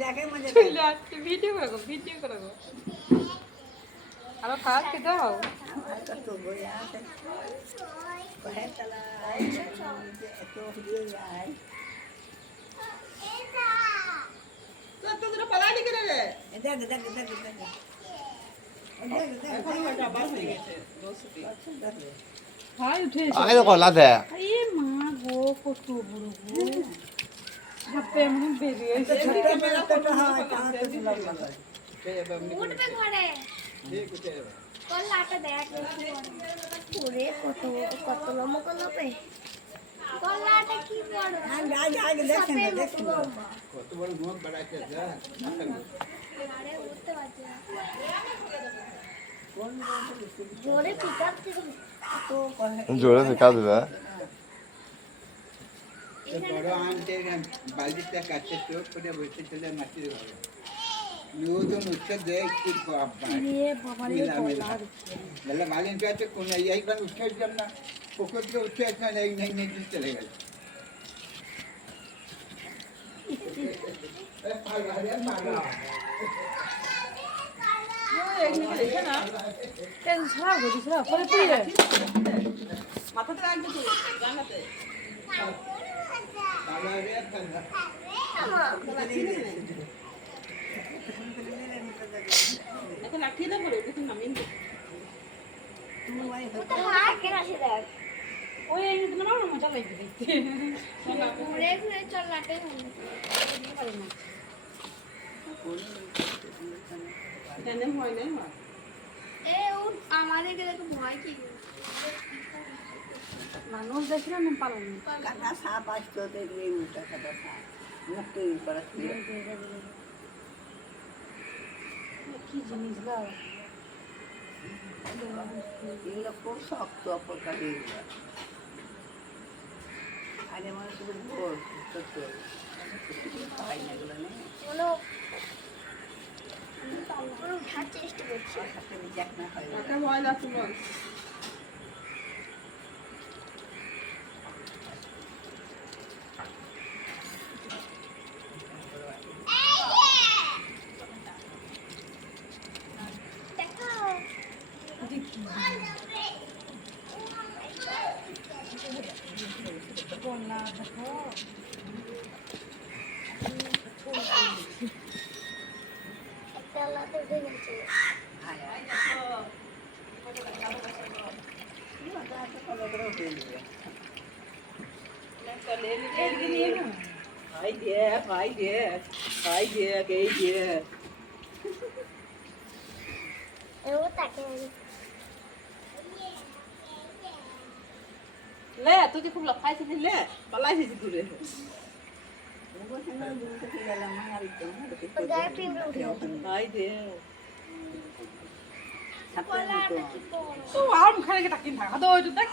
দেখে মজা চলে আসছে ভিডিও করো আরো খাওয়া খেতে হও আমার কত বই আছে কয়েক তলা এত দিয়ে যায় তো তোরা পালালি কেন রে দেখ দেখ দেখ দেখ এখন ওটা বাস হয়ে গেছে 200 খাই উঠে আগে তো কলাতে এ মা গো কত বড় গো হাতে মন বেরিয়ে এসেছে ছোট মেলা তো হয় কাঁচা তো লম্বা হয় উঠবে ঘরে ঠিক আছে কল্লাটা দেখ ওরে কত কত লম্বা কল্লাপে কল্লাটা কি বড় আগে দেখেন দেখেন কত বড় মুখ বাড়াইছে যা আরে উঠতে পারছি না জোরে পিকআপ দিল তো জোরে শেখা দিদা বড় আনতে বালতিটা কাটতে চোখ করে বসে চলে মাটির ঘরে নিউজন উঠে দেয় কি বাবা রে বাবা রে কল্লা বলে মালিন পেতে কোন এইবার উঠে যাব না পকেট থেকে উঠে আসে না এই নেই নেই চলে গেল এ পাগলা রে পাগলা কেন ছাড়া গো ছাড়া পরে তুই মাথাতে রাখবে তুই জানাতে পাগলা রে পাগলা এখন লাঠি দাও বলে দেখুন নামিন তো হাত কেনা সে দেখ ওই এই তোমার না মজা লাগবে দেখতে ঘুরে ঘুরে চল্লাটাই হলো জানে হয় না মা এ ও আমাদেরকে দেখে ভয় কি মানুষ দেখলে না পালন কাটা সাপ আসতো দেখলে উল্টা কাটা সাপ মুক্তি করা ছিল কি জিনিস দাও এগুলো খুব শক্ত অপরকার এগুলো আগে মানুষ ভোর করতো খাই না এগুলো নেই বলো আমি উঠার চেষ্টা করছি হাতে জ্যাক না হয় একটা ভয় লাগছে বল দেখো বন্যা দেখো একটা লাতে উঠে গেছে ভাই দে ভাই দে ভাই দে এই দে ও তাকে লে তুই খুব লখাইছিস লে পালাইছিস দূরে গায়ে পিঁপড়ে উঠে গেছে ভাই দে কলাটা কি বড় তো আর মুখে টাকিন থাকা তো ওই দেখ